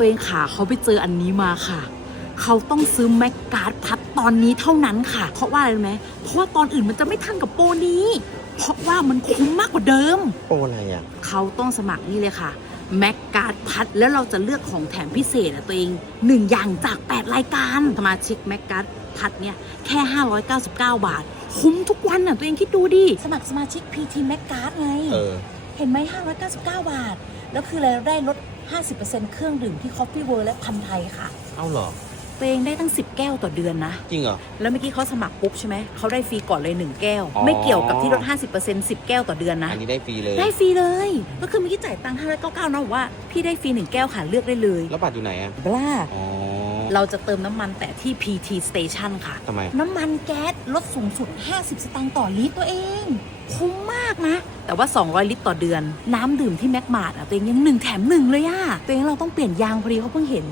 ตัวเองขาเขาไปเจออันนี้มาค่ะ เขาต้องซื้อแม็กการ์ดพัดตอนนี้เท่านั้นค่ะ เพราะว่าอะไรรู้ไหมเพราะว่าตอนอื่นมันจะไม่ทันกับโปรนี้ เพราะว่ามันคุ้มมากกว่าเดิมโอ้อะไรอะเขาเขาต้องสมัครนี่เลยค่ะแม็กการ์ดพัดแล้วเราจะเลือกของแถมพิเศษอะตัวเองหนึ่งอย่างจาก 8 รายการ สมาชิกแม็กการ์ดพัดเนี่ย แค่ 599 บาท คุ้มทุกวันอะตัวเองคิดดูดิ สมัครสมาชิก PT แม็กการ์ดไง เออ เห็นไหม599 บาท แล้วคืออะไรเราได้ลด 50%เครื่องดื่มที่ Coffee World และพันไทยค่ะ เอ้าเหรอ ตัวเองได้ตั้ง 10 แก้วต่อเดือนนะ จริงเหรอ แล้วเมื่อกี้เขาสมัครปุ๊บใช่ไหม เขาได้ฟรีก่อนเลย 1 แก้ว อ๋อ ไม่เกี่ยวกับที่ลด50% 10 แก้วต่อเดือนนะ อันนี้ได้ฟรีเลย ได้ฟรีเลย ก็คือเมื่อกี้จ่ายตังค์599นะบอกว่าพี่ได้ฟรี1แก้วค่ะเลือกได้เลยแล้วบัตรอยู่ไหนอะ บล่าอ๋อ เราจะเติมน้ำมันแต่ที่ PT Station ค่ะ ทำไม น้ำมันแก๊สลดสูงสุด 50 สตางค์ต่อลิตรตัวเอง คุ้มมากนะ แต่ว่า 200 ลิตรต่อเดือน น้ำดื่มที่แม็กมาร์อะตัวเองยัง1แถม1เลยอะตัวเองเราต้องเปลี่ยนยางพอดีเขาเพิ่งเห็น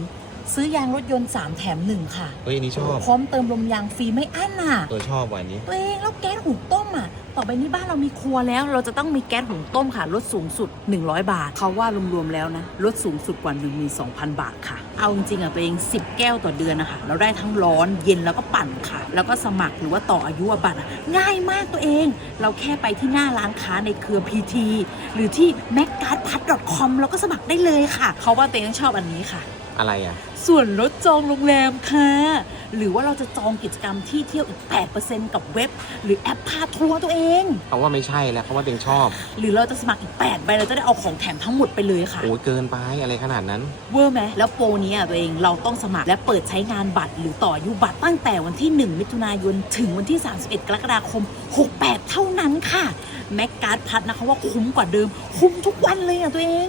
ซื้อยางรถยนต์ 3 แถม1ค่ะ เฮ้ยอันนี้ชอบ พร้อมเติมลมยางฟรีไม่อั้นอะ เออชอบว่ะอันนี้ ตัวเองแล้วแก๊สหุงต้มอะ ต่อไปนี้บ้านเรามีครัวแล้ว เราจะต้องมีแก๊สหุงต้มค่ะลดสูงสุด 100 บาท เขาว่ารวมๆแล้วนะลดสูงสุดกว่า12,000 บาทค่ะ เอาจริงๆอะตัวเอง 10 แก้วต่อเดือนนะคะเราได้ทั้งร้อนเย็นแล้วก็ปั่นค่ะ แล้วก็สมัครหรือว่าต่ออายุบัตรอะง่ายมากตัวเอง เราแค่ไปที่หน้าร้านค้าในเครือ PT หรือที่ m a c g a r d p a s c o m แล้วก็สมัครได้เลยค่ะ เขาว่าตัวเองชอบอันนี้ค่ะ อะไรอะ ส่วนลดจองโรงแรมค่ะ หรือว่าเราจะจองกิจกรรมที่เที่ยวอีก 8%กับเว็บ หรือแอปพาทัวร์ตัวเองเขาว่าไม่ใช่แล้วเขาว่าเต็งชอบ หรือเราจะสมัครอีก8ใบเราจะได้เอาของแถมทั้งหมดไปเลยค่ะ โอ้ยเกินไปอะไรขนาดนั้น เวอร์ไหมแล้วโปรนี้อะตัวเองเราต้องสมัครและเปิดใช้งานบัตร หรือต่ออายุบัตรตั้งแต่วันที่ 1 มิถุนายนถึงวันที่ 31 กรกฎาคม 68 เท่านั้นค่ะแม็กการ์ดพัดนะคะว่าคุ้มกว่าเดิม คุ้มทุกวันเลยอะตัวเอง